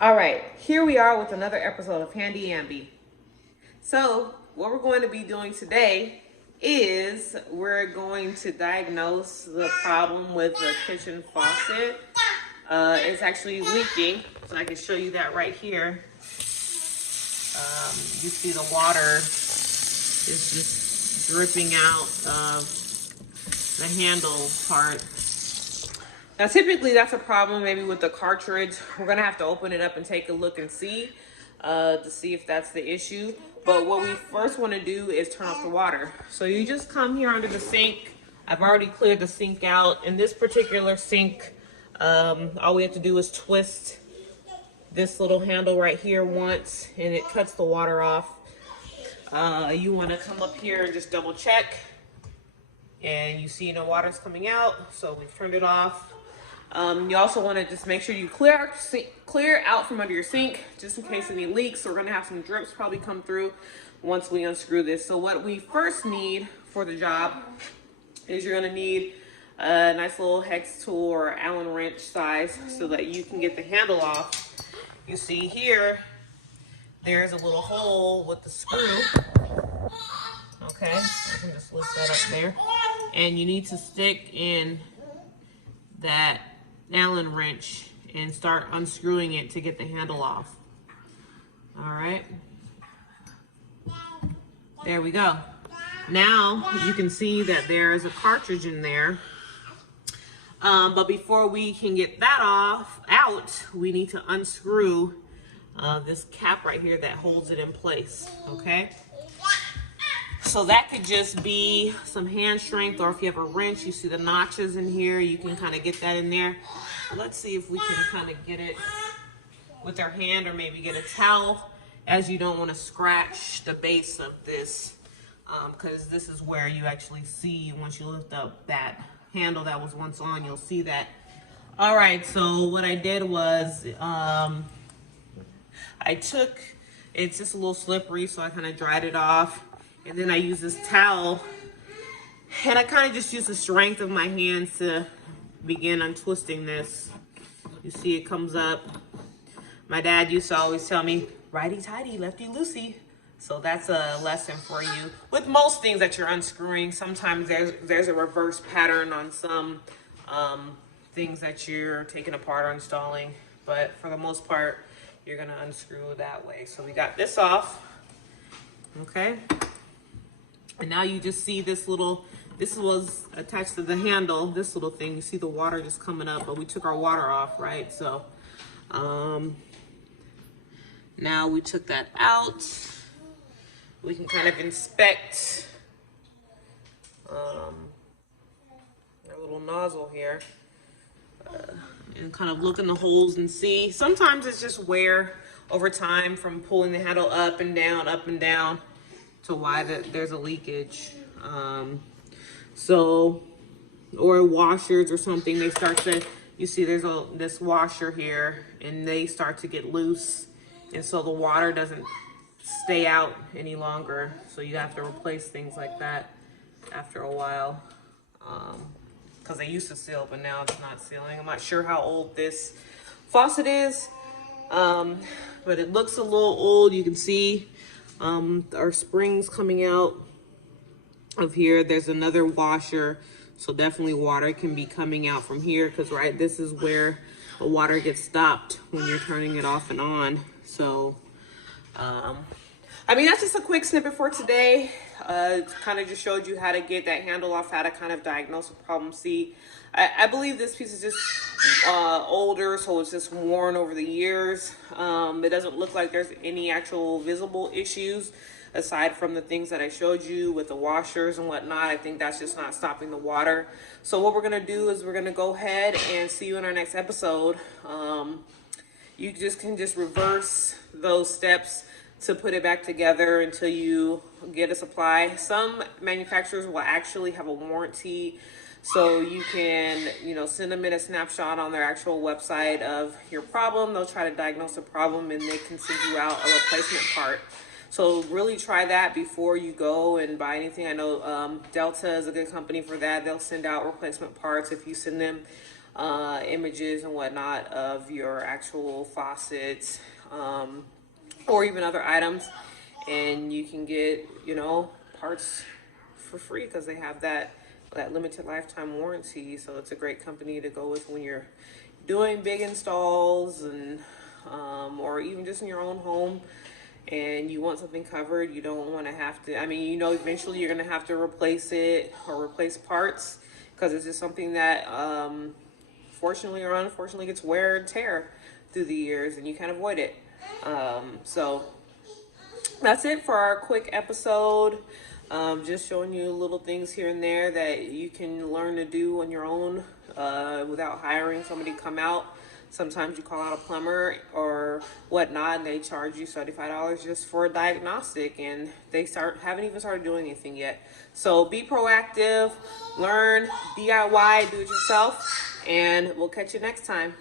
All right, here we are with another episode of Handy Ambi. So, what we're going to be doing today is we're going to diagnose the problem with the kitchen faucet. It's actually leaking, so I can show you that right here. You see the water is just dripping out of the handle part. Now, typically that's a problem maybe with the cartridge. We're gonna have to open it up and take a look and see to see if that's the issue. But what we first wanna do is turn off the water. So you just come here under the sink. I've already cleared the sink out. In this particular sink, all we have to do is twist this little handle right here once and it cuts the water off. You wanna come up here and just double check. And you see no water's coming out, so we've turned it off. You also want to just make sure you clear out from under your sink just in case any leaks. So we're going to have some drips probably come through once we unscrew this. So what we first need for the job is you're going to need a nice little hex tool or Allen wrench size so that you can get the handle off. You see here, there's a little hole with the screw. Okay, I can just lift that up there. And you need to stick in that Allen wrench and start unscrewing it to get the handle off. All right. There we go. Now you can see that there is a cartridge in there. But before we can get that out, we need to unscrew this cap right here that holds it in place. Okay. So that could just be some hand strength, or if you have a wrench, you see the notches in here, you can kind of get that in there. Let's see if we can kind of get it with our hand, or maybe get a towel, as you don't want to scratch the base of this, because this is where you actually see, once you lift up that handle that was once on, you'll see that. All right, so what I did was, it's just a little slippery, so I kind of dried it off. And then I use this towel, and I kind of just use the strength of my hands to begin untwisting this. You see it comes up. My dad used to always tell me, righty-tighty, lefty-loosey. So that's a lesson for you. With most things that you're unscrewing, sometimes there's a reverse pattern on some things that you're taking apart or installing. But for the most part, you're gonna unscrew that way. So we got this off, okay? And now you just see this was attached to the handle, this little thing. You see the water just coming up, but we took our water off, right? So now we took that out. We can kind of inspect our little nozzle here and kind of look in the holes and see. Sometimes it's just wear over time from pulling the handle up and down to why there's a leakage. Or washers or something, they start to, you see there's this washer here, and they start to get loose, and so the water doesn't stay out any longer, so you have to replace things like that after a while, because they used to seal, but now it's not sealing. I'm not sure how old this faucet is, but it looks a little old. You can see our springs coming out of here. There's another washer, so definitely water can be coming out from here, because right, this is where the water gets stopped when you're turning it off and on. So I mean, that's just a quick snippet for today. Kind of just showed you how to get that handle off, how to kind of diagnose a problem. See, I believe this piece is just older, so it's just worn over the years. It doesn't look like there's any actual visible issues aside from the things that I showed you with the washers and whatnot. I think that's just not stopping the water. So what we're gonna do is we're gonna go ahead and see you in our next episode. You can just reverse those steps to put it back together until you get a supply. Some manufacturers will actually have a warranty, so you can, send them in a snapshot on their actual website of your problem. They'll try to diagnose the problem, and they can send you out a replacement part. So really try that before you go and buy anything. I know Delta is a good company for that. They'll send out replacement parts if you send them images and whatnot of your actual faucets, or even other items, and you can get, you know, parts for free because they have that limited lifetime warranty. So it's a great company to go with when you're doing big installs, and or even just in your own home and you want something covered. You don't want to have to, I mean, you know, eventually you're going to have to replace it or replace parts because it's just something that fortunately or unfortunately gets wear and tear through the years, and you can't avoid it. So that's it for our quick episode. Just showing you little things here and there that you can learn to do on your own without hiring somebody to come out. Sometimes you call out a plumber or whatnot, and they charge you $75 just for a diagnostic, and they haven't even started doing anything yet. So be proactive, learn, DIY, do it yourself, and we'll catch you next time.